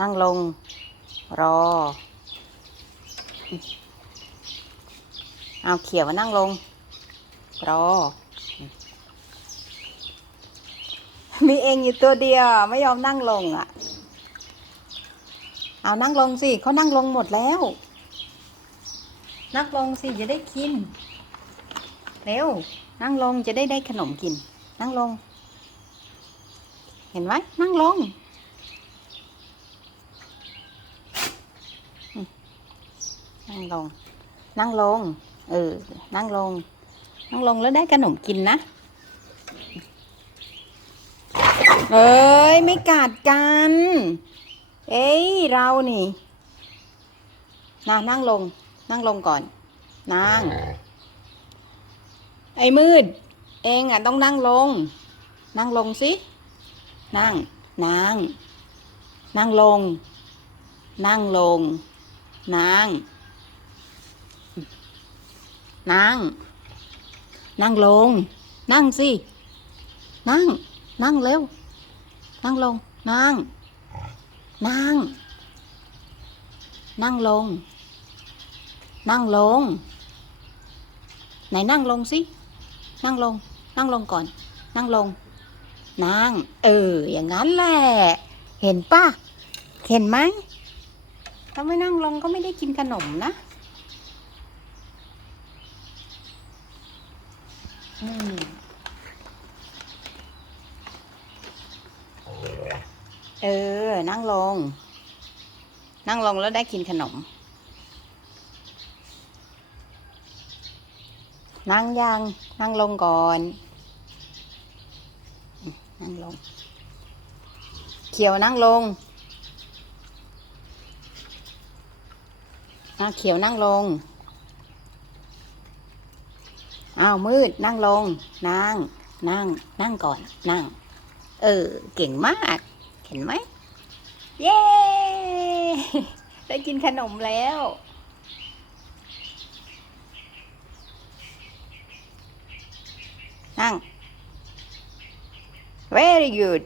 นั่งลง รอ เอาเขียวมานั่งลง รอ มีเองอยู่ตัวเดียว ไม่ยอมนั่งลงอะ เอานั่งลงสิเขานั่งลงหมดแล้ว นั่งลงสิจะได้กิน เร็ว นั่งลงจะได้ได้ขนมกิน นั่งลง เห็นไหมนั่งลงอืม นั่งลง นั่งลง เออ นั่งลง นั่งลงแล้วได้ขนมกินนะ เอ้ย ไม่กัดกัน เอ้ย เรานี่นานั่งลง นั่งลงก่อน นั่ง ไอ้มืด เองอะต้องนั่งลง นั่งลงสิ นั่ง นั่ง นั่งลง นั่งลงนั่ง นั่ง นั่งลง นั่งสิ นั่ง นั่งเร็ว นั่งลง นั่ง นั่ง นั่งลง นั่งลง ไหนนั่งลงสิ นั่งลง นั่งลงก่อน นั่งลง นั่ง เออ อย่างนั้นแหละ เห็นป่ะ เห็นไหมถ้าไม่นั่งลงก็ไม่ได้กินขนมนะ อืมเออ นั่งลง นั่งลงแล้วได้กินขนม นั่งยัง นั่งลงก่อน นั่งลง เขียวนั่งลงอาเขียวนั่งลง อ้าวมืดนั่งลง นั่ง นั่ง นั่งก่อน นั่ง เออ เก่งมาก เห็นไหม เย้ ได้กินขนมแล้ว นั่ง very good